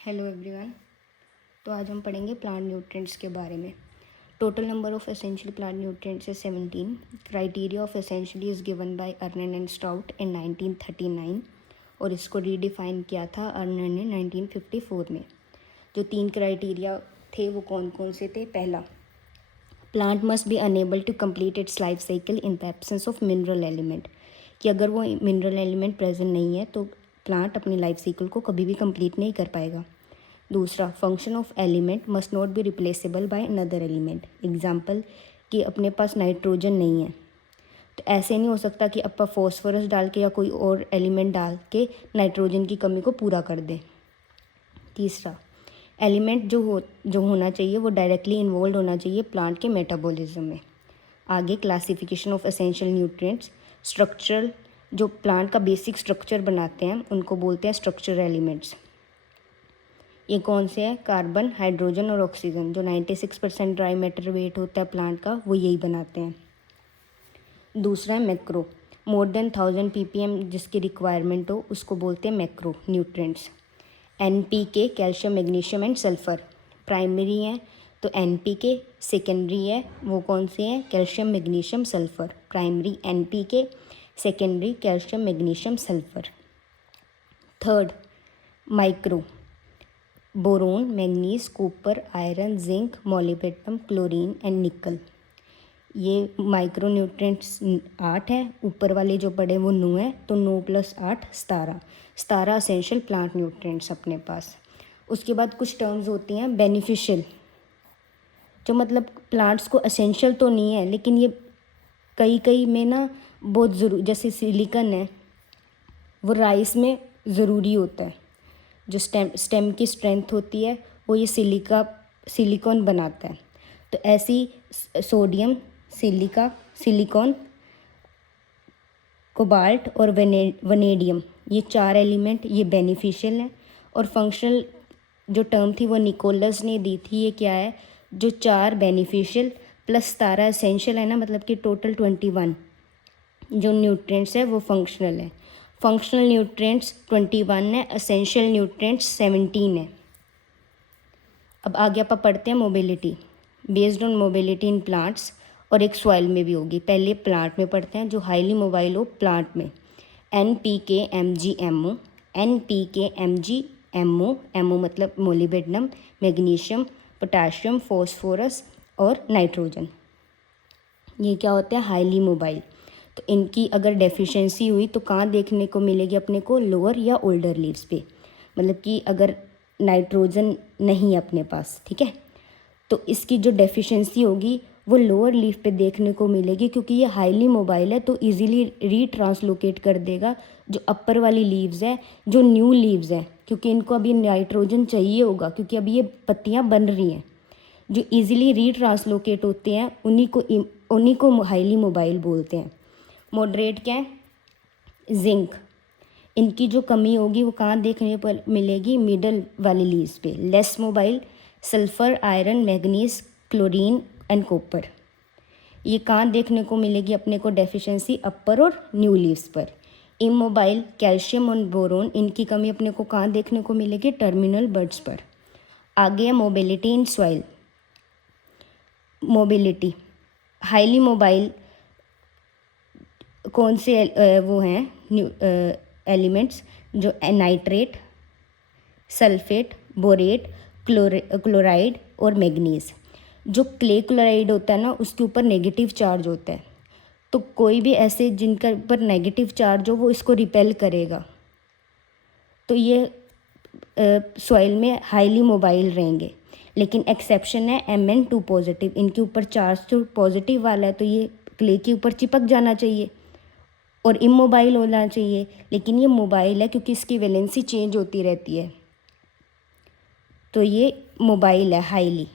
Hello everyone. तो आज हम पढ़ेंगे प्लांट न्यूट्रिएंट्स के बारे में। Total number of essential plant nutrients है 17। Criteria of essentially is given by Arnon and Stout in 1939 और इसको रीडिफाइन किया था अर्नन ने 1954 में। जो 3 क्राइटेरिया थे वो कौन कौन से थे? पहला, plant must be unable to complete its life cycle in the absence of mineral element, कि अगर वो मिनरल एलिमेंट प्रेजेंट नहीं है तो प्लांट अपनी लाइफ साइकिल को कभी भी कंप्लीट नहीं कर पाएगा। दूसरा, function of element must not be replaceable by another element. Example कि अपने पास नाइट्रोजन नहीं है तो ऐसे नहीं हो सकता कि अपन फॉस्फोरस डाल के या कोई और एलिमेंट डाल के नाइट्रोजन की कमी को पूरा कर दें। तीसरा, एलिमेंट जो होना चाहिए वो डायरेक्टली इन्वॉल्व होना चाहिए प्लांट के मेटाबॉलिज्म में। आगे classification of essential nutrients. Structural, जो प्लांट का बेसिक स्ट्रक्चर बनाते हैं उनको बोलते हैं स्ट्रक्चरल एलिमेंट्स। ये कौन से हैं? कार्बन, हाइड्रोजन और ऑक्सीजन। जो 96% ड्राई मैटर वेट होता है प्लांट का वो यही बनाते हैं। दूसरा है मैक्रो, मोर देन 1000 ppm जिसकी रिक्वायरमेंट हो उसको बोलते हैं macro nutrients. NPK, calcium, magnesium and sulphur primary हैं तो NPK। सेकेंडरी है वो कौन से हैं? Calcium, magnesium, sulphur. Primary NPK, secondary calcium, magnesium, sulphur. Third, micro, boron, manganese, copper, iron, zinc, molybdenum, chlorine and निकल। ये माइक्रो न्यूट्रिएंट्स 8 है, ऊपर वाले जो पड़े वो 9 है, तो 9 + 8 17 असेंशियल प्लांट न्यूट्रिएंट्स अपने पास। उसके बाद कुछ टर्म्स होती हैं बेनिफिशियल, जो मतलब प्लांट्स को असेंशियल तो नहीं है लेकिन ये कई में ना बहुत ज़रूर, जैसे सिलिकन है वो राइस में ज़रूरी होता है। जो स्टेम की स्ट्रेंथ होती है वो ये सिलिकॉन बनाता है। तो ऐसी सोडियम, सिलिकॉन, कोबाल्ट और वनेडियम, ये 4 एलिमेंट ये बेनिफिशियल हैं। और फंक्शनल जो टर्म थी वो निकोलस ने दी थी। ये क्या है? जो 4 बेनिफिशियल प्लस 17 एसेंशियल है ना, मतलब कि टोटल 21 जो न्यूट्रिएंट्स है वो फंक्शनल है। फंक्शनल न्यूट्रिएंट्स 21 है, एसेंशियल न्यूट्रिएंट्स 17 है। अब आगे आप पढ़ते हैं mobility. Based on mobility in plants, और एक सॉइल में भी होगी। पहले प्लांट में पढ़ते हैं, जो हाईली मोबाइल हो प्लांट में। NPK, MG, MO। NPK, MG, MO, MO मतलब मोलिब्डेनम, मैग्नीशियम, पोटाशियम, फॉस्फोरस और नाइट्रोजन। ये क्या होते हैं? Highly mobile. तो इनकी अगर डेफिशिएंसी हुई तो कहाँ देखने को मिलेगी अपने को? लोअर या ओल्डर लीव्स पे। मतलब कि अगर नाइट्रोजन नहीं है अपने पास, ठीक है, तो इसकी जो डेफिशिएंसी होगी वो लोअर लीफ पे देखने को मिलेगी, क्योंकि ये हाईली मोबाइल है तो इजीली रीट्रांसलोकेट कर देगा जो अपर वाली लीव्स है, जो न्यू लीव्स है, क्योंकि इनको अभी नाइट्रोजन चाहिए होगा क्योंकि अभी ये पत्तियाँ बन रही हैं। जो इजीली रीट्रांसलोकेट होते हैं उन्हीं को हाईली मोबाइल बोलते हैं। मॉडरेट क्या है? जिंक, इनकी जो कमी होगी वो कहाँ देखने पर मिलेगी? मिडल वाली लीव्स पे। Less mobile, sulphur, iron, manganese, chlorine and copper. ये कहाँ देखने को मिलेगी अपने को डेफिशिएंसी? अपर और न्यू लीव्स पर। इमोबाइल, कैल्शियम और बोरोन, इनकी कमी अपने को कहाँ देखने को मिलेगी? टर्मिनल बड्स पर। आगे है mobility in soil. Mobility, highly mobile कौन से वो हैं एलिमेंट्स? जो नाइट्रेट, सल्फेट, बोरेट, क्लोराइड और मैग्नीज। जो क्ले क्लोराइड होता है ना उसके ऊपर नेगेटिव चार्ज होता है, तो कोई भी ऐसे जिनका ऊपर नेगेटिव चार्ज हो वो इसको रिपेल करेगा, तो ये सॉइल में हाईली मोबाइल रहेंगे। लेकिन एक्सेप्शन है Mn2 पॉजिटिव, इनके ऊपर चार्ज जो पॉजिटिव वाला है तो ये क्ले के ऊपर चिपक जाना चाहिए और इमोबाइल होना चाहिए, लेकिन ये मोबाइल है क्योंकि इसकी वैलेंसी चेंज होती रहती है, तो ये मोबाइल है हाईली।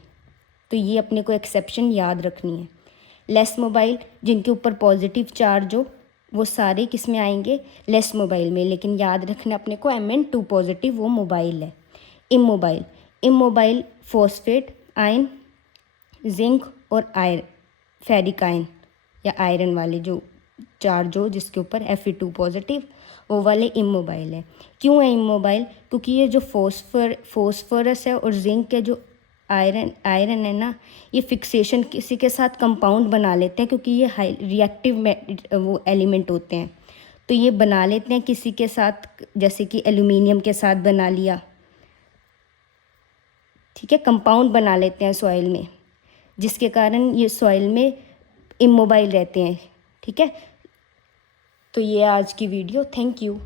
तो ये अपने को एक्सेप्शन याद रखनी है। लेस मोबाइल, जिनके ऊपर पॉजिटिव चार्ज हो वो सारे किस में आएंगे? लेस मोबाइल में, लेकिन याद रखना अपने को Mn2 पॉजिटिव वो मोबाइल है। इमोबाइल फॉस्फेट, आयन, जिंक और फेरिक आयन या आयरन वाले जो चार्ज हो जिसके ऊपर Fe2 पॉजिटिव। वो वाले इमोबाइल है। क्यों है इमोबाइल? क्योंकि ये जो फोस्फोरस है और जिंक के जो आयरन है ना, ये फिक्सेशन किसी के साथ कंपाउंड बना लेते हैं, क्योंकि ये हाई रिएक्टिव वो एलिमेंट होते हैं, तो ये बना लेते हैं किसी के साथ, जैसे कि एल्यूमिनियम के साथ बना लिया, ठीक है, कंपाउंड बना लेते हैं सॉइल में, जिसके कारण ये सॉइल में इमोबाइल रहते हैं, ठीक है। तो ये आज की वीडियो, थैंक यू।